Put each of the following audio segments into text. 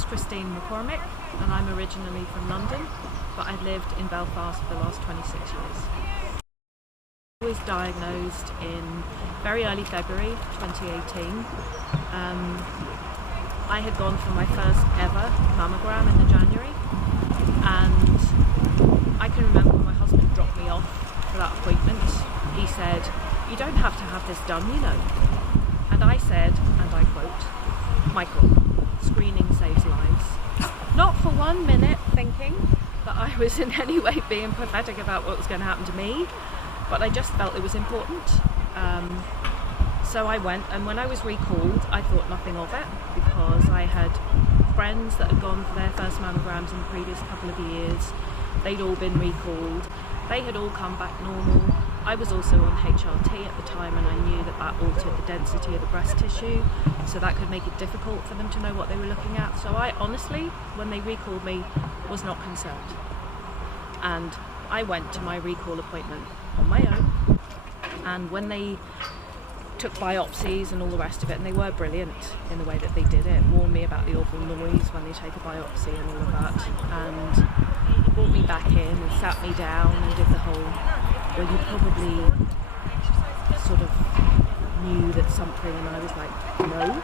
is McCormick, and I'm originally from London, but I've lived in Belfast for the last 26 years. I was diagnosed in very early February 2018. I had gone for my first ever mammogram in the January, and I can remember when my husband dropped me off for that appointment. He said, "You don't have to have this done, you know." And I said, and I quote, "Michael, screening saves lives." Not for 1 minute thinking that I was in any way being prophetic about what was going to happen to me, but I just felt it was important. So I went, and when I was recalled, I thought nothing of it, because I had friends that had gone for their first mammograms in the previous couple of years. They'd all been recalled. They had all come back normal. I was also on HRT at the time, and I knew that that altered the density of the breast tissue, so that could make it difficult for them to know what they were looking at. So I honestly, when they recalled me, was not concerned. And I went to my recall appointment on my own, and when they took biopsies and all the rest of it, and they were brilliant in the way that they did it, warned me about the awful noise when they take a biopsy and all of that, and brought me back in and sat me down and did the whole, well, you probably sort of knew that something, and I was like, no.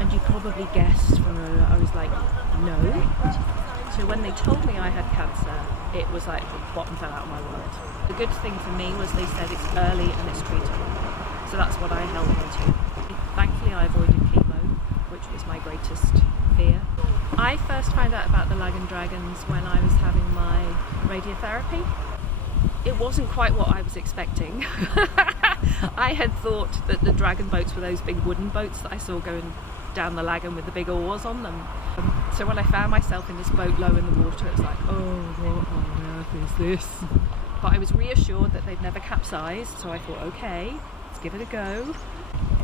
And you probably guessed from I was like, no. So when they told me I had cancer, it was like the bottom fell out of my world. The good thing for me was they said it's early and it's treatable. So that's what I held on to. Thankfully I avoided chemo, which was my greatest fear. I first found out about the Lag and Dragons when I was having my radiotherapy. It wasn't quite what I was expecting. I had thought that the dragon boats were those big wooden boats that I saw going down the lagoon with the big oars on them. So when I found myself in this boat low in the water, it was like, oh, what on earth is this? But I was reassured that they'd never capsized, so I thought, okay, let's give it a go.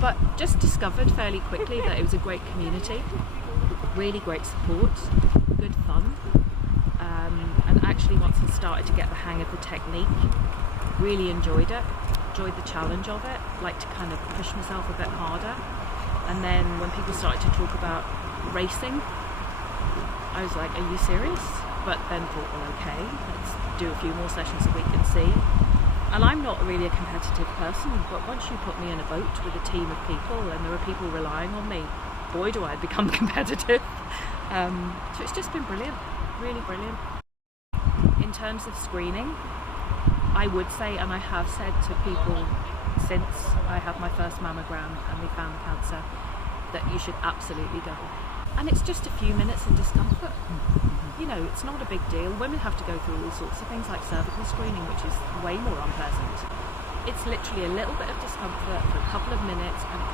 But just discovered fairly quickly that it was a great community, really great support, good fun. And actually, once I started to get the hang of the technique, really enjoyed it, enjoyed the challenge of it, like to kind of push myself a bit harder. And then when people started to talk about racing, I was like, are you serious? But then thought, well, okay, let's do a few more sessions a week and see. And I'm not really a competitive person, but once you put me in a boat with a team of people and there are people relying on me, boy, do I become competitive. So it's just been brilliant, really brilliant. In terms of screening, I would say, and I have said to people since I had my first mammogram and we found the cancer, that you should absolutely go. And it's just a few minutes of discomfort. You know, it's not a big deal. Women have to go through all sorts of things like cervical screening, which is way more unpleasant. It's literally a little bit of discomfort for a couple of minutes, and it